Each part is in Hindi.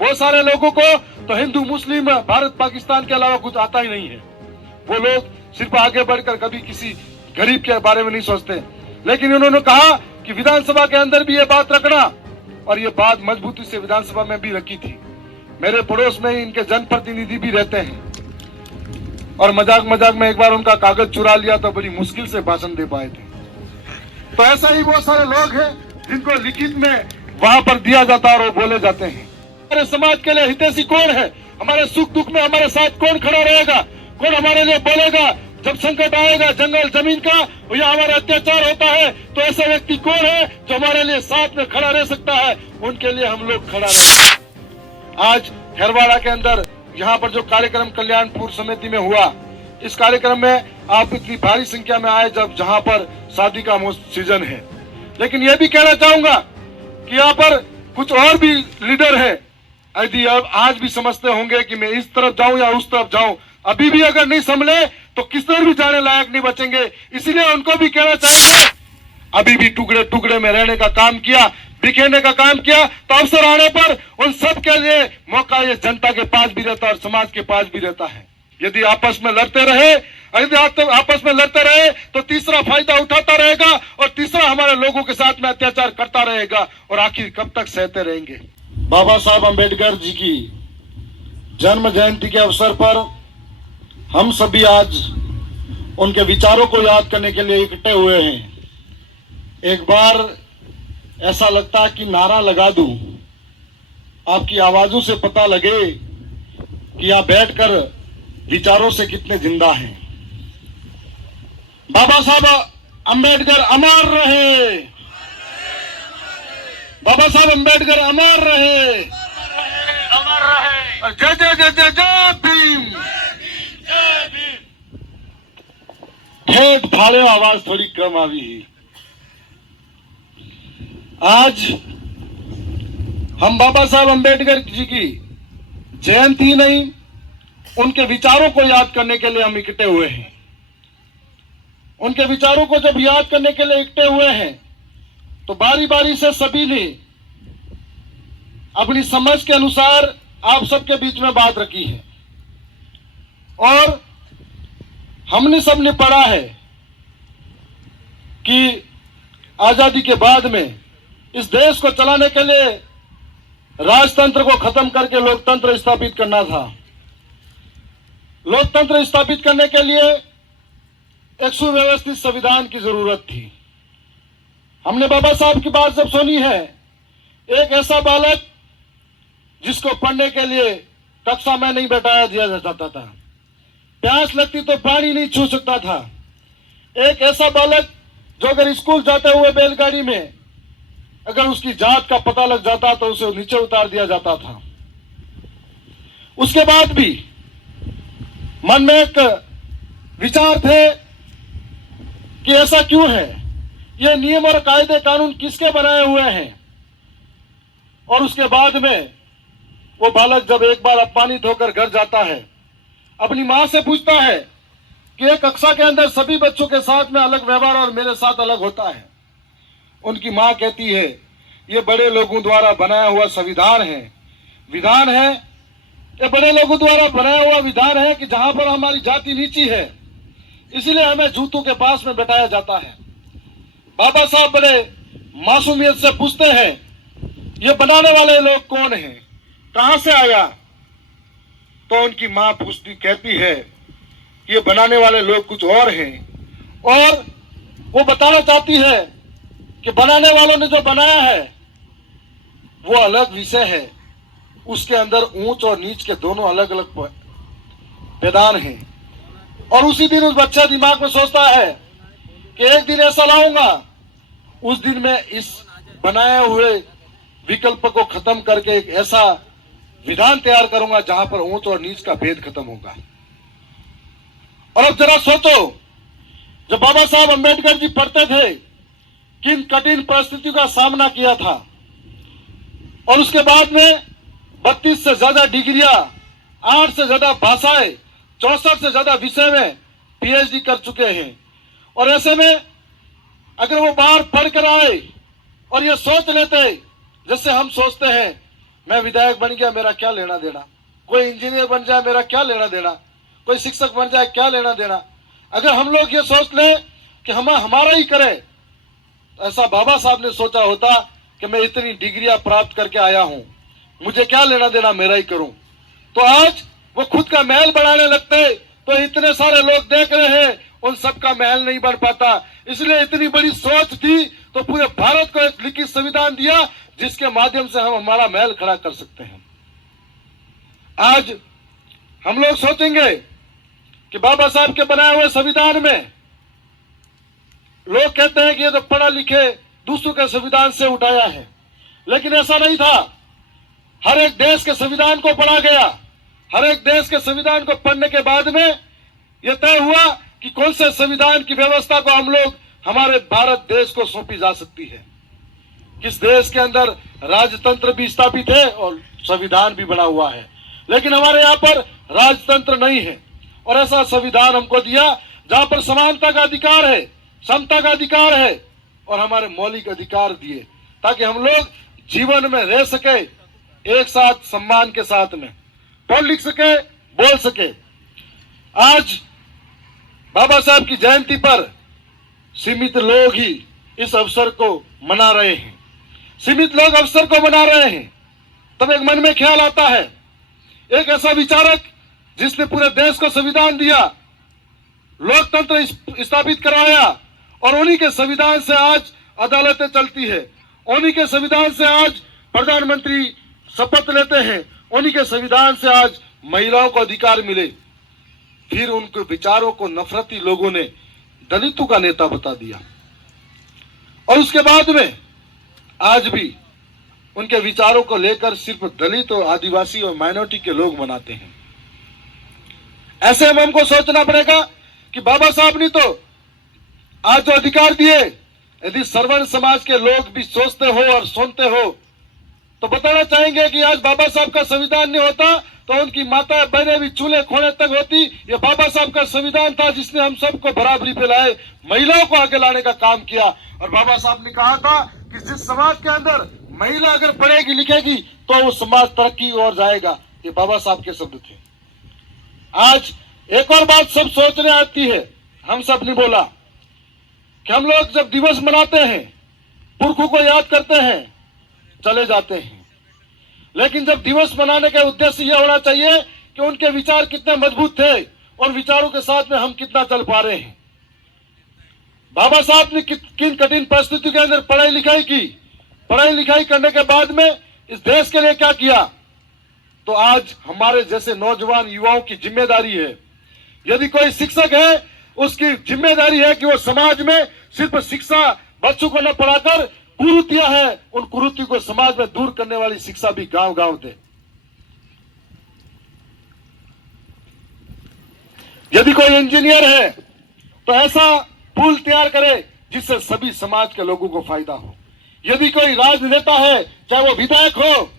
बहुत सारे लोगों को तो हिंदू मुस्लिम भारत पाकिस्तान के अलावा कुछ आता ही नहीं है। वो लोग सिर्फ आगे बढ़कर कभी किसी गरीब के बारे में नहीं सोचते। लेकिन उन्होंने कहा कि विधानसभा के अंदर भी ये बात रखना, और ये बात मजबूती से विधानसभा में भी रखी थी। मेरे पड़ोस में इनके जनप्रतिनिधि भी रहते हैं, और मजाक मजाक में एक बार उनका कागज चुरा लिया तो बड़ी मुश्किल से भाषण दे पाए थे। तो ऐसा ही बहुत सारे लोग हैं जिनको लिखित में वहां पर दिया जाता है और वो बोले जाते हैं। हमारे समाज के लिए हितैषी कौन है? हमारे सुख दुख में हमारे साथ कौन खड़ा रहेगा? कौन हमारे लिए बोलेगा जब संकट आएगा जंगल जमीन का या हमारा अत्याचार होता है? तो ऐसा व्यक्ति कौन है जो हमारे लिए साथ में खड़ा रह सकता है? उनके लिए हम लोग खड़ा रहे। आज खैरवाड़ा के अंदर यहाँ पर जो कार्यक्रम कल्याणपुर समिति में हुआ, इस कार्यक्रम में आप इतनी भारी संख्या में आए जब जहाँ पर शादी का सीजन है। लेकिन यह भी कहना चाहूंगा कि यहाँ पर कुछ और भी लीडर है, यदि अब आज भी समझते होंगे कि मैं इस तरफ जाऊं या उस तरफ जाऊं, अभी भी अगर नहीं संभले तो किधर भी जाने लायक नहीं बचेंगे। इसीलिए उनको भी कहना चाहेंगे, अभी भी टुकड़े टुकड़े में रहने का काम किया, बिखेरने का काम किया, तो अवसर आने पर उन सब के लिए मौका ये जनता के पास भी रहता है और समाज के पास भी रहता है। यदि आपस में लड़ते रहे, आपस में लड़ते रहे तो तीसरा फायदा उठाता रहेगा और तीसरा हमारे लोगों के साथ में अत्याचार करता रहेगा, और आखिर कब तक सहते रहेंगे। बाबा साहब अम्बेडकर जी की जन्म जयंती के अवसर पर हम सभी आज उनके विचारों को याद करने के लिए इकट्ठे हुए हैं। एक बार ऐसा लगता है कि नारा लगा दूं, आपकी आवाजों से पता लगे कि आप बैठकर विचारों से कितने जिंदा हैं। बाबा साहब अम्बेडकर अमर रहे, बाबा साहब अम्बेडकर अमर रहे, अमर रहे। जय जय जय जय जय भीम। ठेठ फाड़े आवाज थोड़ी कम आई। आज हम बाबा साहब अम्बेडकर जी की जयंती नहीं, उनके विचारों को याद करने के लिए हम इकट्ठे हुए हैं। उनके विचारों को जब याद करने के लिए इकट्ठे हुए हैं तो बारी बारी से सभी ने अपनी समझ के अनुसार आप सबके बीच में बात रखी है, और हमने सबने पढ़ा है कि आजादी के बाद में इस देश को चलाने के लिए राजतंत्र को खत्म करके लोकतंत्र स्थापित करना था। लोकतंत्र स्थापित करने के लिए एक सुव्यवस्थित संविधान की जरूरत थी। हमने बाबा साहब की बात जब सुनी है, एक ऐसा बालक जिसको पढ़ने के लिए कक्षा में नहीं बैठाया दिया जाता था, प्यास लगती तो पानी नहीं छू सकता था, एक ऐसा बालक जो अगर स्कूल जाते हुए बैलगाड़ी में अगर उसकी जात का पता लग जाता तो उसे नीचे उतार दिया जाता था। उसके बाद भी मन में एक विचार थे कि ऐसा क्यों है, ये नियम और कायदे कानून किसके बनाए हुए हैं। और उसके बाद में वो बालक जब एक बार अपमानित होकर घर जाता है, अपनी मां से पूछता है कि एक कक्षा के अंदर सभी बच्चों के साथ में अलग व्यवहार और मेरे साथ अलग होता है। उनकी मां कहती है, ये बड़े लोगों द्वारा बनाया हुआ संविधान है, विधान है, ये बड़े लोगों द्वारा बनाया हुआ विधान है कि जहां पर हमारी जाति नीची है, इसलिए हमें जूतों के पास में बैठाया जाता है। बाबा साहब बड़े मासूमियत से पूछते हैं, ये बनाने वाले लोग कौन हैं, कहां से आया? तो उनकी मां पूछती कहती है, ये बनाने वाले लोग कुछ और हैं, और वो बताना चाहती है कि बनाने वालों ने जो बनाया है वो अलग विषय है, उसके अंदर ऊंच और नीच के दोनों अलग अलग पैदान हैं। और उसी दिन उस बच्चा दिमाग में सोचता है कि एक दिन ऐसा लाऊंगा, उस दिन मैं इस बनाए हुए विकल्प को खत्म करके एक ऐसा विधान तैयार करूंगा जहां पर ऊंच और नीच का भेद खत्म होगा। और अब जरा सोचो, जब बाबा साहब अम्बेडकर जी पढ़ते थे, किन कठिन परिस्थितियों का सामना किया था, और उसके बाद में 32 से ज्यादा डिग्रियां, 8 से ज्यादा भाषाएं, 64 से ज्यादा विषय में पीएचडी कर चुके हैं। और ऐसे में अगर वो बाहर पढ़ कर आए और ये सोच लेते जैसे हम सोचते हैं मैं विधायक बन गया, मेरा क्या लेना देना, कोई इंजीनियर बन जाए मेरा क्या लेना देना, कोई शिक्षक बन जाए क्या लेना देना। अगर हम लोग ये सोच लें कि हम हमारा ही करें, तो ऐसा बाबा साहब ने सोचा होता कि मैं इतनी डिग्रियां प्राप्त करके आया हूं, मुझे क्या लेना देना, मेरा ही करूं। तो आज वो खुद का महल बनाने लगते तो इतने सारे लोग देख रहे हैं, उन सब का महल नहीं बन पाता। इसलिए इतनी बड़ी सोच थी तो पूरे भारत को एक लिखित संविधान दिया जिसके माध्यम से हम हमारा महल खड़ा कर सकते हैं। आज हम लोग सोचेंगे कि बाबा साहब के बनाए हुए संविधान में लोग कहते हैं कि ये तो पढ़ा लिखे दूसरों के संविधान से उठाया है, लेकिन ऐसा नहीं था। हर एक देश के संविधान को पढ़ा गया, हर एक देश के संविधान को पढ़ने के बाद में यह तय हुआ कि कौन से संविधान की व्यवस्था को हम लोग हमारे भारत देश को सौंपी जा सकती है। किस देश के अंदर राजतंत्र भी स्थापित है और संविधान भी बना हुआ है, लेकिन हमारे यहाँ पर राजतंत्र नहीं है। और ऐसा संविधान हमको दिया जहां पर समानता का अधिकार है, समता का अधिकार है और हमारे मौलिक अधिकार दिए ताकि हम लोग जीवन में रह सके, एक साथ सम्मान के साथ में पढ़ लिख सके, बोल सके। आज बाबा साहब की जयंती पर सीमित लोग ही इस अवसर को मना रहे हैं, सीमित लोग अवसर को मना रहे हैं। तब एक मन में ख्याल आता है, एक ऐसा विचारक जिसने पूरे देश को संविधान दिया, लोकतंत्र स्थापित करवाया और उन्हीं के संविधान से आज अदालतें चलती है, उन्हीं के संविधान से आज प्रधानमंत्री शपथ लेते हैं, उन्हीं के संविधान से आज महिलाओं को अधिकार मिले। फिर उनके विचारों को नफरती लोगों ने दलितों का नेता बता दिया और उसके बाद में आज भी उनके विचारों को लेकर सिर्फ दलित और आदिवासी और माइनॉरिटी के लोग मनाते हैं। ऐसे में हमको सोचना पड़ेगा कि बाबा साहब ने तो आज जो अधिकार दिए, यदि सर्वर्ण समाज के लोग भी सोचते हो और सुनते हो तो बताना चाहेंगे कि आज बाबा साहब का संविधान नहीं होता तो उनकी माता बहनें भी चूल्हे खोने तक होती। ये बाबा साहब का संविधान था जिसने हम सबको बराबरी पे लाए, महिलाओं को आगे लाने का काम किया। और बाबा साहब ने कहा था कि जिस समाज के अंदर महिला अगर पढ़ेगी लिखेगी तो वो समाज तरक्की और जाएगा। ये बाबा साहब के शब्द थे। आज एक और बात सब सोचने आती है, हम सब ने बोला कि हम लोग जब दिवस मनाते हैं, पुरखों को याद करते हैं, चले जाते हैं, लेकिन जब दिवस मनाने का उद्देश्य यह होना चाहिए कि उनके विचार कितने मजबूत थे और विचारों के साथ में हम कितना चल पा रहे हैं। बाबा साहब ने किन कठिन परिस्थितियों के अंदर पढ़ाई लिखाई की, पढ़ाई लिखाई करने के बाद में इस देश के लिए क्या किया, तो आज हमारे जैसे नौजवान युवाओं की जिम्मेदारी है, यदि कोई शिक्षक है उसकी जिम्मेदारी है कि वो समाज में सिर्फ शिक्षा बच्चों को न पढ़ाकर कुरीतियां हैं, उन कुरीतियों को समाज में दूर करने वाली शिक्षा भी गांव गांव दे। यदि कोई इंजीनियर है तो ऐसा पुल तैयार करे जिससे सभी समाज के लोगों को फायदा हो। यदि कोई राजनेता है, चाहे वो विधायक हो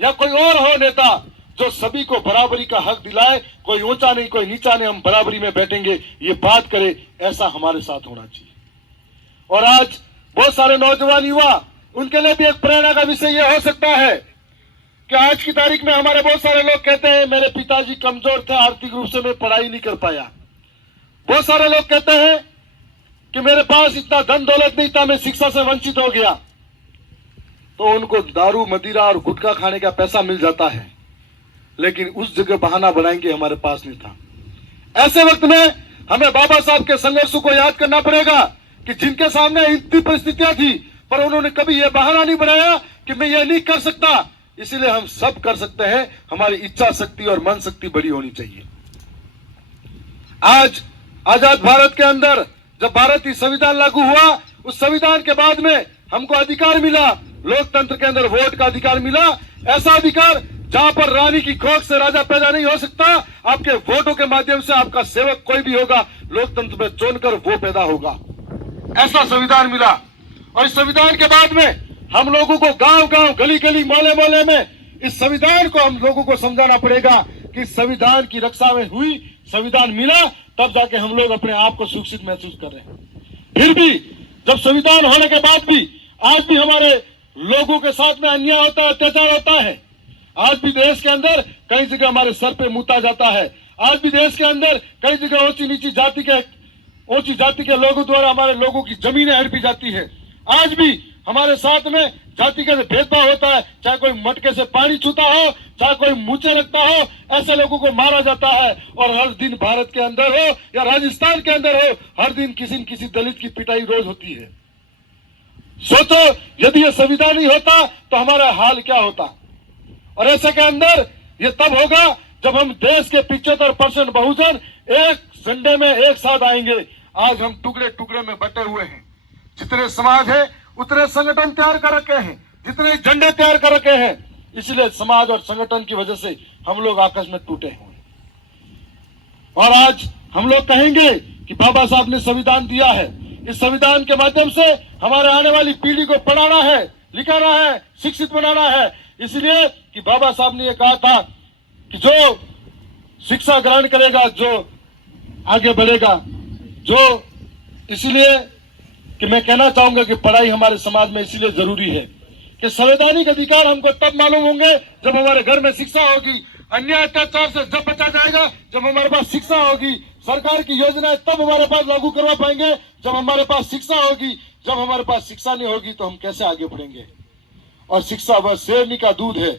या कोई और हो नेता, जो सभी को बराबरी का हक दिलाए, कोई ऊंचा नहीं कोई नीचा नहीं, हम बराबरी में बैठेंगे, ये बात करे, ऐसा हमारे साथ होना चाहिए। और आज बहुत सारे नौजवान युवा, उनके लिए भी एक प्रेरणा का विषय यह हो सकता है कि आज की तारीख में हमारे बहुत सारे लोग कहते हैं मेरे पिताजी कमजोर थे, आर्थिक रूप से मैं पढ़ाई नहीं कर पाया। बहुत सारे लोग कहते हैं कि मेरे पास इतना धन दौलत नहीं था, मैं शिक्षा से वंचित हो गया। तो उनको दारू मदिरा और गुटखा खाने का पैसा मिल जाता है, लेकिन उस जगह बहाना बनाएंगे हमारे पास नहीं था। ऐसे वक्त में हमें बाबा साहब के संघर्षों को याद करना पड़ेगा कि जिनके सामने इतनी परिस्थितियां थी पर उन्होंने कभी यह बहाना नहीं बनाया कि मैं ये नहीं कर सकता। इसीलिए हम सब कर सकते हैं, हमारी इच्छा शक्ति और मन शक्ति बड़ी होनी चाहिए। आज आजाद भारत के अंदर जब भारतीय संविधान लागू हुआ, उस संविधान के बाद में हमको अधिकार मिला, लोकतंत्र के अंदर वोट का अधिकार मिला। ऐसा अधिकार जहां पर रानी की कोख से राजा पैदा नहीं हो सकता, आपके वोटों के माध्यम से आपका सेवक कोई भी होगा, लोकतंत्र में चुनकर वो पैदा होगा। ऐसा संविधान मिला। और इस संविधान के बाद में हम लोगों को गांव गांव गली गली मोहल्ले मोहल्ले में इस संविधान को हम लोगों को समझाना पड़ेगा कि संविधान की रक्षा में हुई, संविधान मिला, तब जाके हम लोग अपने आप को सुरक्षित महसूस कर रहे हैं। फिर भी जब संविधान होने के बाद भी आज भी हमारे लोगों के साथ में अन्याय होता है, अत्याचार होता है, आज भी देश के अंदर कई जगह हमारे सर पे मुता जाता है। आज भी देश के अंदर कई जगह ऊंची जाति के लोगों द्वारा हमारे लोगों की जमीनें हड़पी जाती है। आज भी हमारे साथ में जाति का भेदभाव होता है, चाहे कोई मटके से पानी छूता हो, चाहे कोई मुंचे रखता हो, ऐसे लोगों को मारा जाता है। और हर दिन भारत के अंदर हो या राजस्थान के अंदर हो, हर दिन किसी न किसी दलित की पिटाई रोज होती है। सोचो यदि ये संविधान नहीं होता तो हमारा हाल क्या होता। और ऐसे के अंदर ये तब होगा जब हम देश के 75% बहुजन एक झंडे में एक साथ आएंगे। आज हम टुकड़े टुकड़े में बटे हुए हैं। जितने समाज है उतने संगठन तैयार कर रखे हैं, जितने झंडे तैयार कर रखे हैं। इसलिए समाज और संगठन की वजह से हम लोग आपस में टूटे हुए। और आज हम लोग कहेंगे कि बाबा साहब ने संविधान दिया है, इस संविधान के माध्यम से हमारे आने वाली पीढ़ी को पढ़ाना है, लिखाना है, शिक्षित बनाना है। इसलिए कि बाबा साहब ने यह कहा था कि जो शिक्षा ग्रहण करेगा जो आगे बढ़ेगा। जो इसलिए कि मैं कहना चाहूंगा कि पढ़ाई हमारे समाज में इसलिए जरूरी है कि संवैधानिक अधिकार हमको तब मालूम होंगे जब हमारे घर में शिक्षा होगी। अन्याय अत्याचार से जब बचा जाएगा जब हमारे पास शिक्षा होगी। सरकार की योजनाएं तब हमारे पास लागू करवा पाएंगे जब हमारे पास शिक्षा होगी। जब हमारे पास शिक्षा नहीं होगी तो हम कैसे आगे बढ़ेंगे। और शिक्षा वह शेरनी का दूध है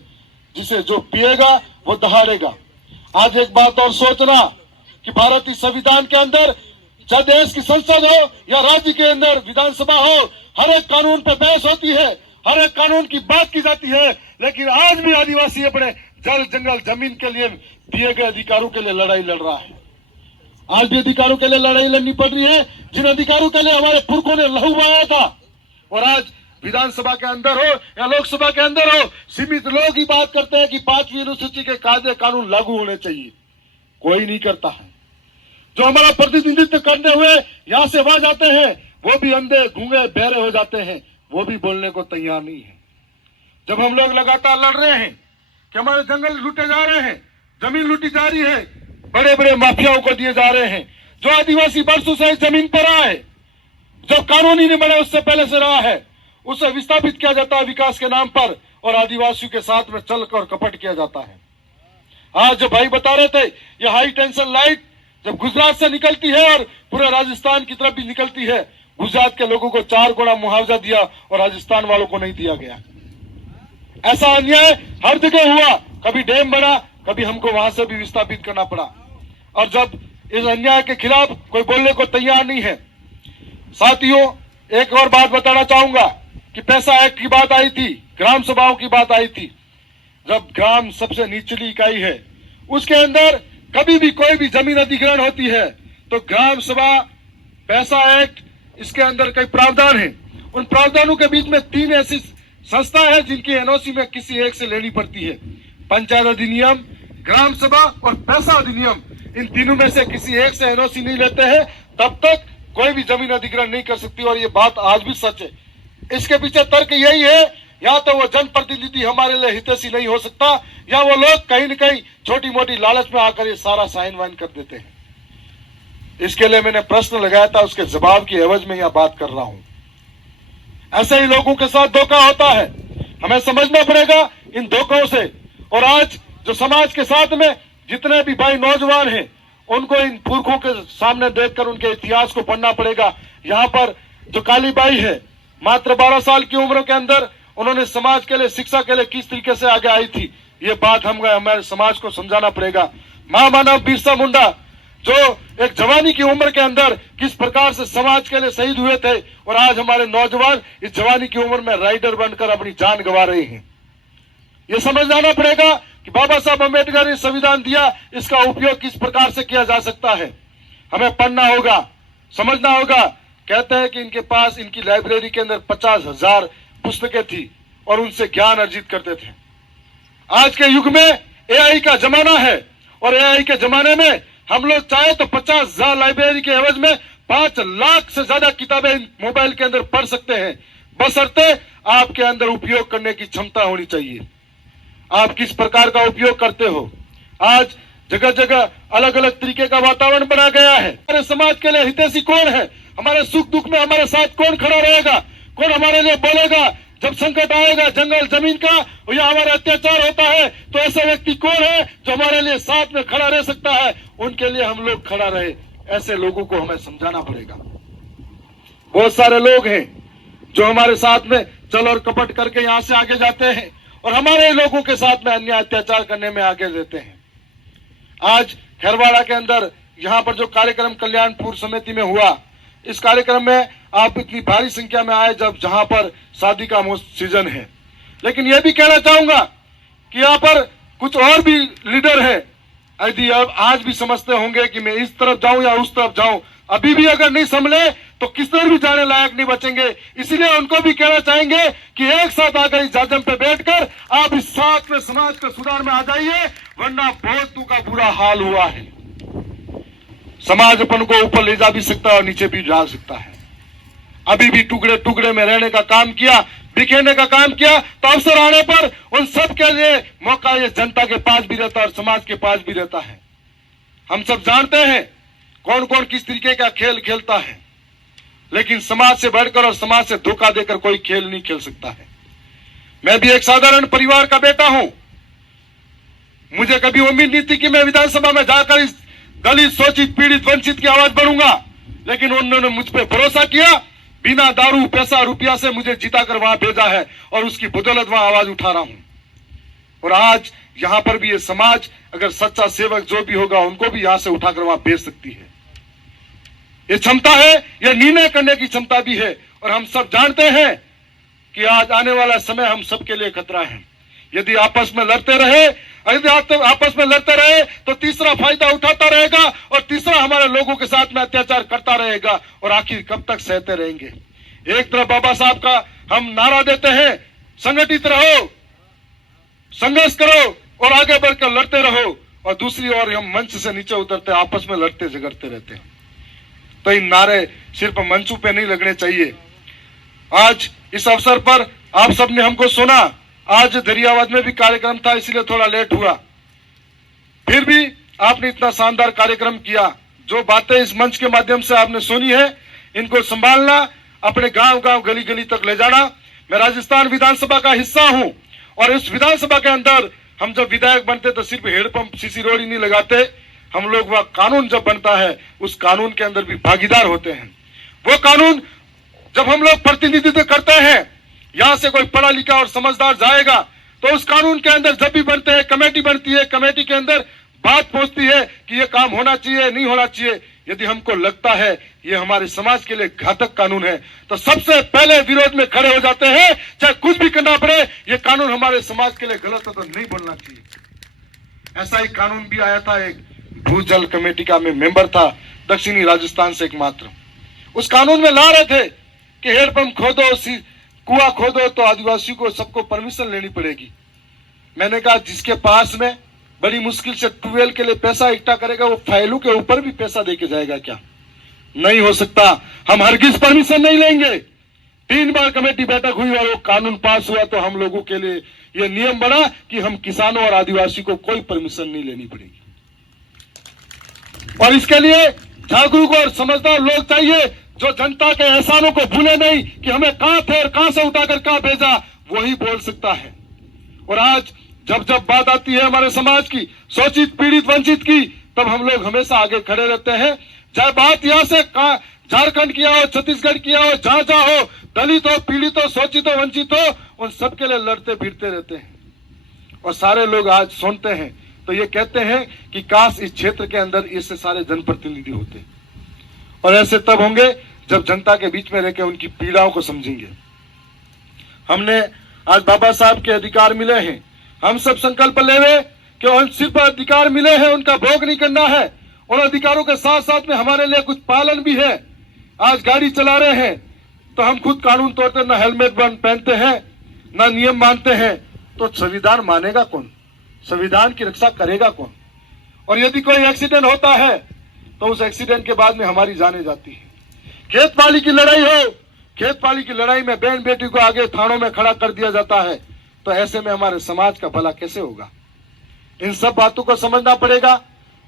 जिसे जो पिएगा वो दहाड़ेगा। आज एक बात और सोचना कि भारतीय संविधान के अंदर चाहे देश की संसद हो या राज्य के अंदर विधानसभा हो, हर एक कानून पे बहस होती है, हर एक कानून की बात की जाती है। लेकिन आज भी आदिवासी अपने जल जंगल जमीन के लिए दिए गए अधिकारों के लिए लड़ाई लड़ रहा है। आज भी अधिकारों के लिए लड़ाई लड़नी पड़ रही है जिन अधिकारों के लिए हमारे पुरखों ने लहू बहाया था। और आज विधानसभा के अंदर हो या लोकसभा के अंदर हो, सीमित लोग ही बात करते हैं कि 5वीं अनुसूची के कायदे कानून लागू होने चाहिए। कोई नहीं करता है। जो हमारा प्रतिनिधित्व करने हुए यहाँ से वहां जाते हैं वो भी अंधे गूंगे बहरे हो जाते हैं, वो भी बोलने को तैयार नहीं है। जब हम लोग लगातार लड़ रहे हैं कि हमारे जंगल लूटे जा रहे हैं, जमीन लूटी जा रही है, बड़े बड़े माफियाओं को दिए जा रहे हैं। जो आदिवासी बरसों से जमीन पर रहा है, जब कानून ही नहीं बना उससे पहले से रहा है, उसे विस्थापित किया जाता है विकास के नाम पर और आदिवासियों के साथ में चलकर कपट किया जाता है। आज जो भाई बता रहे थे ये हाई टेंशन लाइट जब गुजरात से निकलती है और पूरे राजस्थान की तरफ भी निकलती है, गुजरात के लोगों को 4 गुना मुआवजा दिया और राजस्थान वालों को नहीं दिया गया। ऐसा अन्याय हर जगह हुआ। कभी डैम बना, कभी हमको वहां से भी विस्थापित करना पड़ा। और जब इस अन्याय के खिलाफ कोई बोलने को तैयार नहीं है। साथियों, एक और बात बताना चाहूंगा कि पैसा एक्ट की बात आई थी, ग्राम सभाओं की बात आई थी। जब ग्राम सबसे निचली इकाई है उसके अंदर कभी भी कोई भी जमीन अधिग्रहण होती है तो ग्राम सभा पैसा एक्ट इसके अंदर कई प्रावधान है। उन प्रावधानों के बीच में 3 ऐसी संस्था है जिनकी एनओसी में किसी एक से लेनी पड़ती है। पंचायत अधिनियम, ग्राम सभा और पैसा अधिनियम, इन तीनों में से किसी एक से एनओसी नहीं लेते हैं तब तक कोई भी जमीन अधिग्रहण नहीं कर सकती। और ये बात आज भी सच है। इसके पीछे तर्क यही है, या तो वो जनप्रतिनिधि हमारे लिए हितैषी नहीं हो सकता या वो लोग कहीं न कहीं छोटी मोटी लालच में आकर ये सारा साइन वाइन कर देते हैं। इसके लिए मैंने प्रश्न लगाया था, उसके जवाब की एवज में यह बात कर रहा हूं। ऐसे ही लोगों के साथ धोखा होता है, हमें समझना पड़ेगा इन धोखों से। और आज जो समाज के साथ में जितने भी भाई नौजवान हैं उनको इन पुरखों के सामने देखकर उनके इतिहास को पढ़ना पड़ेगा। यहाँ पर जो काली बाई है, मात्र 12 साल की उम्र के अंदर उन्होंने समाज के लिए, शिक्षा के लिए किस तरीके से आगे आई थी, ये बात हमारे समाज को समझाना पड़ेगा। महामानव बिरसा मुंडा जो एक जवानी की उम्र के अंदर किस प्रकार से समाज के लिए शहीद हुए थे और आज हमारे नौजवान इस जवानी की उम्र में राइडर बनकर अपनी जान गंवा रहे हैं। ये समझ जाना पड़ेगा कि बाबा साहब अम्बेडकर ने संविधान दिया, इसका उपयोग किस प्रकार से किया जा सकता है। हमें पढ़ना होगा, समझना होगा। कहते हैं कि इनके पास, इनकी लाइब्रेरी के अंदर 50,000 पुस्तकें थी और उनसे ज्ञान अर्जित करते थे। आज के युग में एआई का जमाना है और एआई के जमाने में हम लोग चाहे तो 50,000 लाइब्रेरी के एवज में 5 लाख से ज्यादा किताबें मोबाइल के अंदर पढ़ सकते हैं, बशर्ते आपके अंदर उपयोग करने की क्षमता होनी चाहिए। आप किस प्रकार का उपयोग करते हो। आज जगह जगह अलग अलग तरीके का वातावरण बना गया है। हमारे समाज के लिए हितैषी कौन है, हमारे सुख दुख में हमारे साथ कौन खड़ा रहेगा, कौन हमारे लिए बोलेगा, जब संकट आएगा जंगल जमीन का या हमारा अत्याचार होता है, तो ऐसा व्यक्ति कौन है जो हमारे लिए साथ में खड़ा रह सकता है? उनके लिए हम लोग खड़ा रहे, ऐसे लोगों को हमें समझाना पड़ेगा। बहुत सारे लोग हैं जो हमारे साथ में चल और कपट करके यहां से आगे जाते हैं और हमारे लोगों के साथ में अन्य अत्याचार करने में आगे देते हैं। आज खैरवाड़ा के अंदर यहाँ पर जो कार्यक्रम कल्याणपुर समिति में हुआ, इस कार्यक्रम में आप इतनी भारी संख्या में आए जहां पर शादी का सीजन है। लेकिन यह भी कहना चाहूंगा कि यहाँ पर कुछ और भी लीडर है, यदि अब आज भी समझते होंगे कि मैं इस तरफ जाऊं या उस तरफ जाऊं, अभी भी अगर नहीं संभले तो किधर भी जाने लायक नहीं बचेंगे। इसलिए उनको भी कहना चाहेंगे कि एक साथ आकर इस जाजम पे बैठकर आप इस साथ में समाज के सुधार में आ जाइए, वरना बहुत का बुरा हाल हुआ है। समाज अपन को ऊपर ले जा भी सकता है और नीचे भी जा सकता है। अभी भी टुकड़े टुकड़े में रहने का काम किया, बिखेरने का काम किया, तो अवसर आने पर उन सब के लिए मौका ये जनता के पास भी रहता है और समाज के पास भी रहता है। हम सब जानते हैं कौन कौन किस तरीके का खेल खेलता है, लेकिन समाज से बढ़कर और समाज से धोखा देकर कोई खेल नहीं खेल सकता है। मैं भी एक साधारण परिवार का बेटा हूं। मुझे कभी उम्मीद नहीं थी कि मैं विधानसभा में जाकर इस दलित, शोषित, पीड़ित, वंचित की आवाज बढ़ूंगा, लेकिन उन्होंने मुझ पर भरोसा किया, बिना दारू, पैसा, रुपया से मुझे जिताकर वहां भेजा है और उसकी बदौलत वहां आवाज उठा रहा हूं। और आज यहां पर भी ये समाज अगर सच्चा सेवक जो भी होगा उनको भी यहां से उठाकर वहां भेज सकती है। ये क्षमता है, ये निर्णय करने की क्षमता भी है। और हम सब जानते हैं कि आज आने वाला समय हम सबके लिए खतरा है। यदि आपस में लड़ते रहे, आपस में लड़ते रहे तो तीसरा फायदा उठाता रहेगा और तीसरा हमारे लोगों के साथ में अत्याचार करता रहेगा। और आखिर कब तक सहते रहेंगे? एक तरफ बाबा साहब का हम नारा देते हैं, संगठित रहो, संघर्ष करो और आगे बढ़कर लड़ते रहो, और दूसरी ओर हम मंच से नीचे उतरते आपस में लड़ते झगड़ते रहते हैं। तो इन नारे सिर्फ मंचों पे नहीं लगने चाहिए। आज इस अवसर पर आप सबने हमको सुना, आज दरियावाद में भी कार्यक्रम था, इसलिए थोड़ा लेट हुआ। फिर भी आपने इतना शानदार कार्यक्रम किया। जो बातें इस मंच के माध्यम से आपने सुनी है, इनको संभालना, अपने गांव गांव गली गली तक ले जाना। मैं राजस्थान विधानसभा का हिस्सा हूं और इस विधानसभा के अंदर हम जब विधायक बनते तो सिर्फ हेडपंप, सीसी रोड ही नहीं लगाते, हम लोग वह कानून जब बनता है उस कानून के अंदर भी भागीदार होते हैं। वो कानून जब हम लोग प्रतिनिधित्व करते हैं, यहां से कोई पढ़ा लिखा और समझदार जाएगा तो उस कानून के अंदर जब भी बनते हैं, कमेटी बनती है, कमेटी के अंदर बात पहुंचती है कि ये काम होना चाहिए, नहीं होना चाहिए। यदि हमको लगता है ये हमारे समाज के लिए घातक कानून है तो सबसे पहले विरोध में खड़े हो जाते हैं, चाहे कुछ भी करना पड़े। ये कानून हमारे समाज के लिए गलत है तो नहीं बोलना चाहिए। ऐसा ही कानून भी आया था, एक भूजल कमेटी का मैं मेंबर था, दक्षिणी राजस्थान से एकमात्र। उस कानून में ला रहे थे कि हेडपंप खोदो, कुआं खोदो तो आदिवासी को सबको परमिशन लेनी पड़ेगी। मैंने कहा जिसके पास में बड़ी मुश्किल से ट्यूबवेल के लिए पैसा इकट्ठा करेगा वो फाइलों के ऊपर भी पैसा देके जाएगा क्या? नहीं हो सकता। हम हरगिज परमिशन नहीं लेंगे। 3 बार कमेटी बैठक हुई और वो कानून पास हुआ तो हम लोगों के लिए ये नियम बना कि हम किसानों और आदिवासी को कोई परमिशन नहीं लेनी पड़ेगी। और इसके लिए जागरूक और समझदार लोग चाहिए जो जनता के एहसानों को भूले नहीं कि हमें कहां थे और कहां से उठाकर कहां भेजा, वही बोल सकता है। और आज जब जब बात आती है हमारे समाज की, शोषित, पीड़ित, वंचित की, तब हम लोग हमेशा आगे खड़े रहते हैं। चाहे बात यहां से झारखंड की हो, छत्तीसगढ़ की हो, जहां जहां हो, दलित हो, पीड़ित हो, शोषित हो, वंचित हो, उन सबके लिए लड़ते भिड़ते रहते हैं। और सारे लोग आज सुनते हैं तो ये कहते हैं कि काश इस क्षेत्र के अंदर इससे सारे जनप्रतिनिधि होते। और ऐसे तब होंगे जब जनता के बीच में रहकर उनकी पीड़ाओं को समझेंगे। हमने आज बाबा साहब के अधिकार मिले हैं, हम सब संकल्प लेवे कि उन सिर्फ अधिकार मिले हैं उनका भोग नहीं करना है। उन अधिकारों के साथ साथ में हमारे लिए कुछ पालन भी है। आज गाड़ी चला रहे हैं तो हम खुद कानून तोड़ते, ना हेलमेट पहनते हैं, ना नियम मानते हैं, तो संविधान मानेगा कौन? संविधान की रक्षा करेगा कौन? और यदि कोई एक्सीडेंट होता है तो उस एक्सीडेंट के बाद में हमारी जाने जाती है। खेत पाली की लड़ाई हो, खेत पाली की लड़ाई में बहन बेटी को आगे थानों में खड़ा कर दिया जाता है, तो ऐसे में हमारे समाज का भला कैसे होगा? इन सब बातों को समझना पड़ेगा।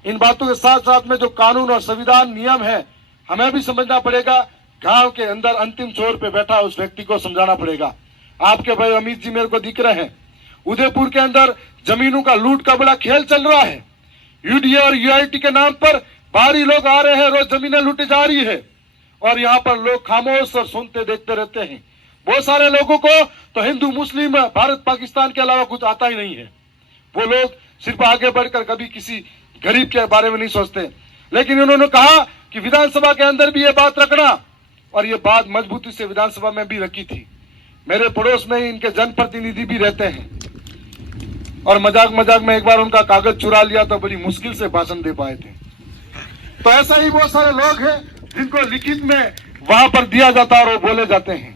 इन बातों के साथ साथ में जो कानून और संविधान नियम है हमें भी समझना पड़ेगा। गांव के अंदर अंतिम छोर पे बैठा उस व्यक्ति को समझाना पड़ेगा। आपके भाई अमित जी मेरे को दिख रहे हैं। उदयपुर के अंदर जमीनों का लूट का बड़ा खेल चल रहा है। यूडीए और यूआईटी के नाम पर बाहरी लोग आ रहे हैं, रोज जमीनें लूटी जा रही है और यहाँ पर लोग खामोश और सुनते देखते रहते हैं। बहुत सारे लोगों को तो हिंदू मुस्लिम भारत पाकिस्तान के अलावा कुछ आता ही नहीं है। वो लोग सिर्फ आगे बढ़कर कभी किसी गरीब के बारे में नहीं सोचते। लेकिन उन्होंने कहा कि विधानसभा के अंदर भी ये बात रखना, और ये बात मजबूती से विधानसभा में भी रखी थी। मेरे पड़ोस में ही इनके जनप्रतिनिधि भी रहते हैं और मजाक मजाक में एक बार उनका कागज चुरा लिया तो बड़ी मुश्किल से भाषण दे पाए थे। तो ऐसा ही बहुत सारे लोग हैं जिनको लिखित में वहां पर दिया जाता है और वो बोले जाते हैं।